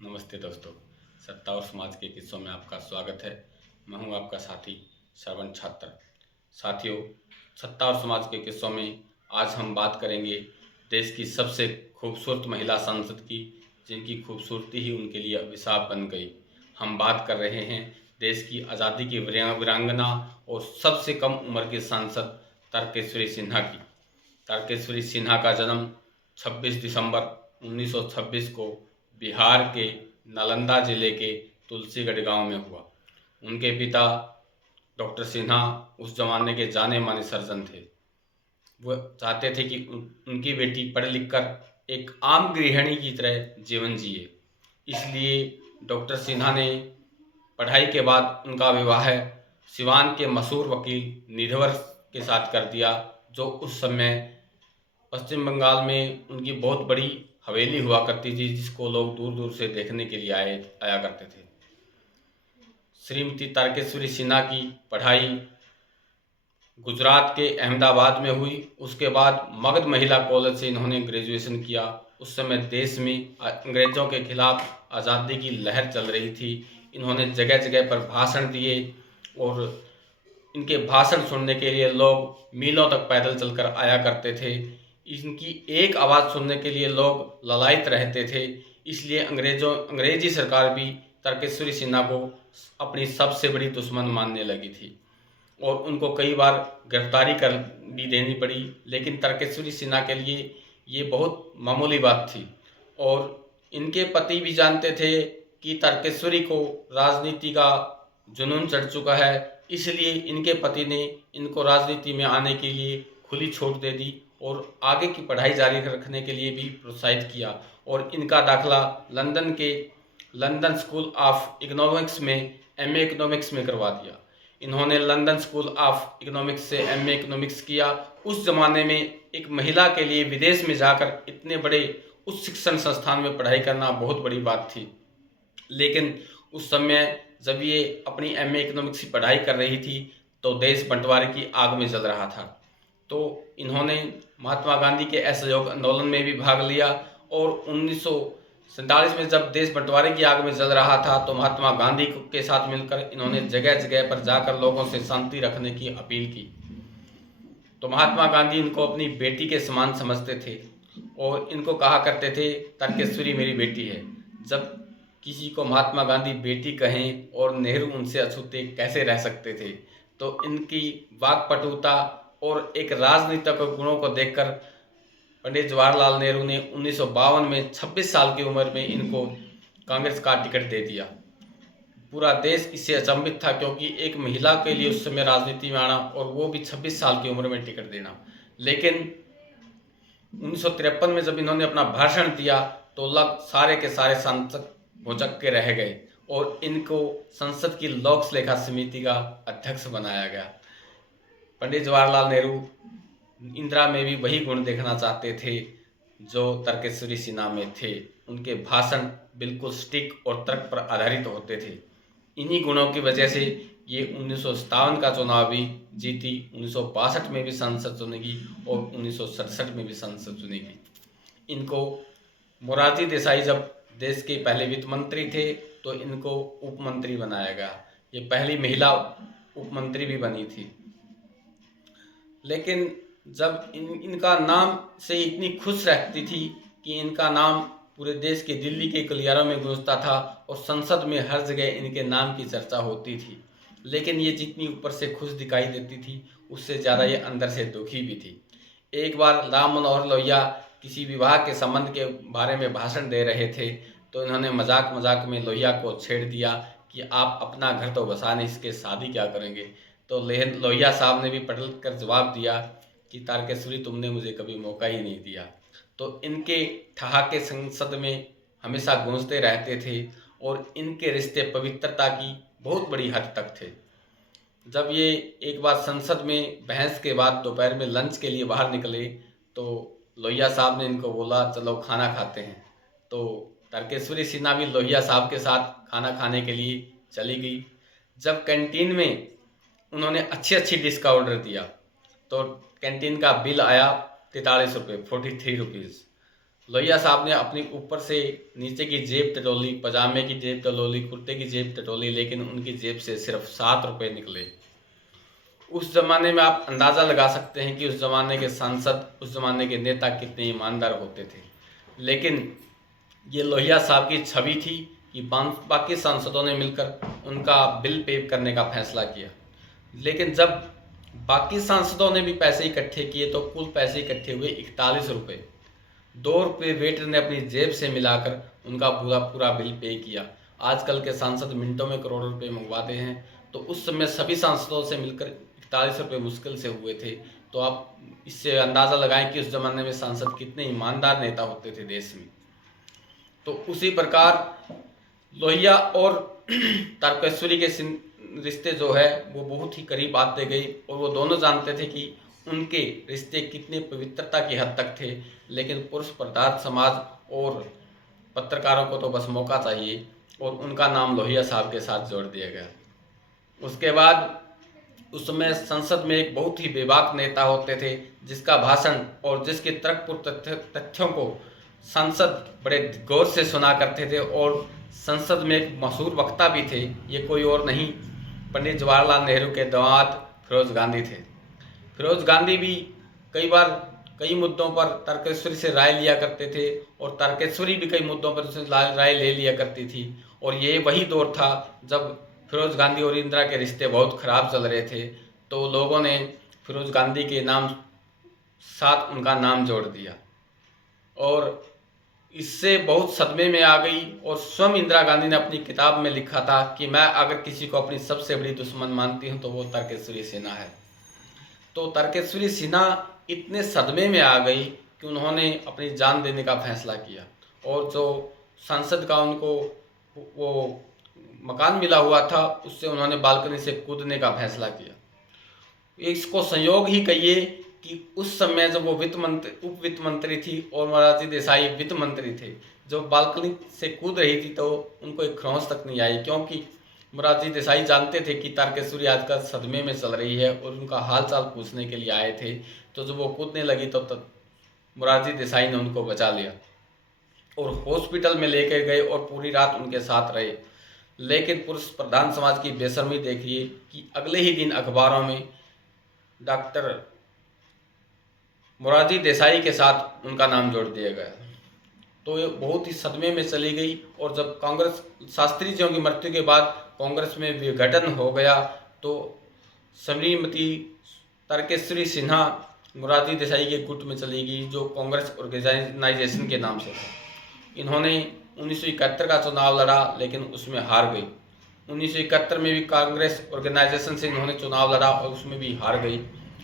नमस्ते दोस्तों, सत्ता और समाज के किस्सों में आपका स्वागत है। मैं हूं आपका साथी श्रवण छात्र। साथियों, सत्ता और समाज के किस्सों में आज हम बात करेंगे देश की सबसे खूबसूरत महिला सांसद की, जिनकी खूबसूरती ही उनके लिए अभिशाप बन गई। हम बात कर रहे हैं देश की आज़ादी की वीरांगना और सबसे कम उम्र की सांसद तारकेश्वरी सिन्हा की। तारकेश्वरी सिन्हा का जन्म 26 दिसंबर 1926 को बिहार के नालंदा जिले के तुलसीगढ़ गांव में हुआ। उनके पिता डॉक्टर सिन्हा उस जमाने के जाने माने सर्जन थे। वह चाहते थे कि उनकी बेटी पढ़ लिख कर एक आम गृहिणी की तरह जीवन जिए। इसलिए डॉक्टर सिन्हा ने पढ़ाई के बाद उनका विवाह सिवान के मशहूर वकील निधवर के साथ कर दिया, जो उस समय पश्चिम बंगाल में उनकी बहुत बड़ी हवेली हुआ करती थी, जिसको लोग दूर दूर से देखने के लिए आया करते थे। श्रीमती तारकेश्वरी सिन्हा की पढ़ाई गुजरात के अहमदाबाद में हुई। उसके बाद मगध महिला कॉलेज से इन्होंने ग्रेजुएशन किया। उस समय देश में अंग्रेज़ों के खिलाफ आज़ादी की लहर चल रही थी। इन्होंने जगह जगह पर भाषण दिए और इनके भाषण सुनने के लिए लोग मीलों तक पैदल चलकर आया करते थे। इनकी एक आवाज़ सुनने के लिए लोग ललायत रहते थे। इसलिए अंग्रेजी सरकार भी तारकेश्वरी सिन्हा को अपनी सबसे बड़ी दुश्मन मानने लगी थी और उनको कई बार गिरफ्तारी कर भी देनी पड़ी। लेकिन तारकेश्वरी सिन्हा के लिए ये बहुत मामूली बात थी और इनके पति भी जानते थे कि तारकेश्वरी को राजनीति का जुनून चढ़ चुका है। इसलिए इनके पति ने इनको राजनीति में आने के लिए खुली छूट दे दी और आगे की पढ़ाई जारी रखने के लिए भी प्रोत्साहित किया और इनका दाखिला लंदन स्कूल ऑफ इकोनॉमिक्स में एमए इकोनॉमिक्स में करवा दिया। इन्होंने लंदन स्कूल ऑफ इकोनॉमिक्स से एमए इकोनॉमिक्स किया। उस जमाने में एक महिला के लिए विदेश में जाकर इतने बड़े उच्च शिक्षण संस्थान में पढ़ाई करना बहुत बड़ी बात थी। लेकिन उस समय जब ये अपनी एमए इकोनॉमिक्स की पढ़ाई कर रही थी तो देश बंटवारे की आग में जल रहा था। तो इन्होंने महात्मा गांधी के असहयोग आंदोलन में भी भाग लिया और 1947 में जब देश बंटवारे की आग में जल रहा था तो महात्मा गांधी के साथ मिलकर इन्होंने जगह जगह पर जाकर लोगों से शांति रखने की अपील की। तो महात्मा गांधी इनको अपनी बेटी के समान समझते थे और इनको कहा करते थे, तारकेश्वरी मेरी बेटी है। जब किसी को महात्मा गांधी बेटी कहें और नेहरू उनसे अछूते कैसे रह सकते थे। तो इनकी वाक्पटुता और एक राजनीतिक गुणों को देखकर पंडित जवाहरलाल नेहरू ने 1952 में 26 साल की उम्र में इनको कांग्रेस का टिकट दे दिया। पूरा देश इससे अचंभित था, क्योंकि एक महिला के लिए उस समय राजनीति में आना और वो भी 26 साल की उम्र में टिकट देना। लेकिन 1953 में जब इन्होंने अपना भाषण दिया तो सारे के सारे सांसद भुचक के रह गए और इनको संसद की लोक लेखा समिति का अध्यक्ष बनाया गया। पंडित जवाहरलाल नेहरू इंदिरा में भी वही गुण देखना चाहते थे जो तारकेश्वरी सिन्हा में थे। उनके भाषण बिल्कुल सटीक और तर्क पर आधारित होते थे। इन्हीं गुणों की वजह से ये 1957 का चुनाव भी जीती, 1962 में भी संसद चुनेगी और 1967 में भी संसद चुनेगी। इनको मोरारजी देसाई जब देश के पहले वित्त मंत्री थे तो इनको उप मंत्री बनाया गया। ये पहली महिला उप मंत्री भी बनी थी। लेकिन जब इनका नाम से इतनी खुश रहती थी कि इनका नाम पूरे देश के दिल्ली के गलियारों में गूंजता था और संसद में हर जगह इनके नाम की चर्चा होती थी। लेकिन ये जितनी ऊपर से खुश दिखाई देती थी उससे ज़्यादा ये अंदर से दुखी भी थी। एक बार राम मनोहर लोहिया किसी विवाह के संबंध के बारे में भाषण दे रहे थे तो इन्होंने मजाक मजाक में लोहिया को छेड़ दिया कि आप अपना घर तो बसा नहीं, इसके शादी क्या करेंगे। तो लोहिया साहब ने भी पलट कर जवाब दिया कि तारकेश्वरी तुमने मुझे कभी मौका ही नहीं दिया। तो इनके ठहाके संसद में हमेशा गूंजते रहते थे और इनके रिश्ते पवित्रता की बहुत बड़ी हद तक थे। जब ये एक बार संसद में बहस के बाद दोपहर में लंच के लिए बाहर निकले तो लोहिया साहब ने इनको बोला चलो खाना खाते हैं। तो तारकेश्वरी सिन्हा भी लोहिया साहब के साथ खाना खाने के लिए चली गई। जब कैंटीन में उन्होंने अच्छी अच्छी डिश का ऑर्डर दिया तो कैंटीन का बिल आया 43 रुपये, 43 रुपीज़। लोहिया साहब ने अपनी ऊपर से नीचे की जेब टटोली, पजामे की जेब टटोली, कुर्ते की जेब टटोली, लेकिन उनकी जेब से सिर्फ 7 रुपये निकले। उस ज़माने में आप अंदाज़ा लगा सकते हैं कि उस ज़माने के सांसद, उस ज़माने के नेता कितने ईमानदार होते थे। लेकिन ये लोहिया साहब की छवि थी कि बाकी सांसदों ने मिलकर उनका बिल पे करने का फैसला किया। लेकिन जब बाकी सांसदों ने भी पैसे इकट्ठे किए तो कुल पैसे इकट्ठे हुए 41 रुपये। 2 रुपये वेटर ने अपनी जेब से मिलाकर उनका पूरा पूरा बिल पे किया। आजकल के सांसद मिनटों में करोड़ों रुपए मंगवाते हैं, तो उस समय सभी सांसदों से मिलकर 41 रुपये मुश्किल से हुए थे। तो आप इससे अंदाज़ा लगाएं कि उस ज़माने में सांसद कितने ईमानदार नेता होते थे देश में। तो उसी प्रकार लोहिया और तारकेश्वरी के रिश्ते जो है वो बहुत ही करीब आते गए, और वो दोनों जानते थे कि उनके रिश्ते कितने पवित्रता की हद तक थे। लेकिन पुरुष प्रधान समाज और पत्रकारों को तो बस मौका चाहिए, और उनका नाम लोहिया साहब के साथ जोड़ दिया गया। उसके बाद उस समय संसद में एक बहुत ही बेबाक नेता होते थे, जिसका भाषण और जिसके तर्कपूर्ण तथ्यों को सांसद बड़े गौर से सुना करते थे। और संसद में एक मशहूर वक्ता भी थे, ये कोई और नहीं, पंडित जवाहरलाल नेहरू के दामाद फिरोज गांधी थे। फिरोज गांधी भी कई बार कई मुद्दों पर तारकेश्वरी से राय लिया करते थे, और तारकेश्वरी भी कई मुद्दों पर उससे राय ले लिया करती थी। और ये वही दौर था जब फिरोज गांधी और इंदिरा के रिश्ते बहुत ख़राब चल रहे थे। तो लोगों ने फिरोज गांधी के नाम साथ उनका नाम जोड़ दिया, और इससे बहुत सदमे में आ गई। और स्वयं इंदिरा गांधी ने अपनी किताब में लिखा था कि मैं अगर किसी को अपनी सबसे बड़ी दुश्मन मानती हूँ तो वो तारकेश्वरी सिन्हा है। तो तारकेश्वरी सिन्हा इतने सदमे में आ गई कि उन्होंने अपनी जान देने का फैसला किया, और जो संसद का उनको वो मकान मिला हुआ था उससे उन्होंने बालकनी से कूदने का फैसला किया। इसको संयोग ही कहिए कि उस समय जब वो उप वित्त मंत्री थी और मोरारजी देसाई वित्त मंत्री थे, जब बालकनी से कूद रही थी तो उनको एक खरोंच तक नहीं आई, क्योंकि मोरारजी देसाई जानते थे कि तारकेश्वरी आजकल सदमे में चल रही है, और उनका हाल चाल पूछने के लिए आए थे। तो जब वो कूदने लगी तो तब मोरारजी देसाई ने उनको बचा लिया और हॉस्पिटल में लेकर गए और पूरी रात उनके साथ रहे। लेकिन पुरुष प्रधान समाज की बेशर्मी देखिए कि अगले ही दिन अखबारों में डॉक्टर मोरारजी देसाई के साथ उनका नाम जोड़ दिया गया। तो ये बहुत ही सदमे में चली गई। और जब कांग्रेस शास्त्री जी की मृत्यु के बाद कांग्रेस में विघटन हो गया, तो श्रीमती तारकेश्वरी सिन्हा मोरारजी देसाई के गुट में चली गई, जो कांग्रेस ऑर्गेनाइजेशन के नाम से था। इन्होंने 1971 का चुनाव लड़ा, लेकिन उसमें हार गई। 1971 में भी कांग्रेस ऑर्गेनाइजेशन से इन्होंने चुनाव लड़ा और उसमें भी हार गई।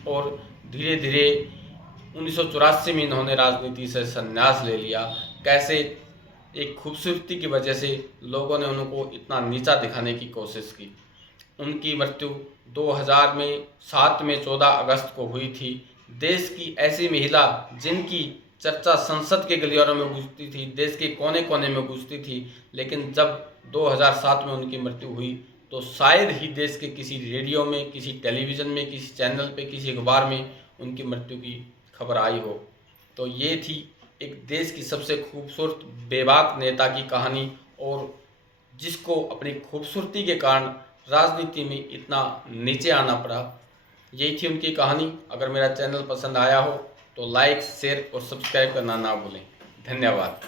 और धीरे धीरे 1984 में इन्होंने राजनीति से संन्यास ले लिया। कैसे एक खूबसूरती की वजह से लोगों ने उनको इतना नीचा दिखाने की कोशिश की। उनकी मृत्यु 2007 में 14 अगस्त को हुई थी। देश की ऐसी महिला जिनकी चर्चा संसद के गलियारों में गूंजती थी, देश के कोने कोने में गूंजती थी, लेकिन जब 2007 में उनकी मृत्यु हुई तो शायद ही देश के किसी रेडियो में, किसी टेलीविज़न में, किसी चैनल पे, किसी अखबार में उनकी मृत्यु की खबर आई हो। तो ये थी एक देश की सबसे खूबसूरत बेबाक नेता की कहानी, और जिसको अपनी खूबसूरती के कारण राजनीति में इतना नीचे आना पड़ा। यही थी उनकी कहानी। अगर मेरा चैनल पसंद आया हो तो लाइक, शेयर और सब्सक्राइब करना ना भूलें। धन्यवाद।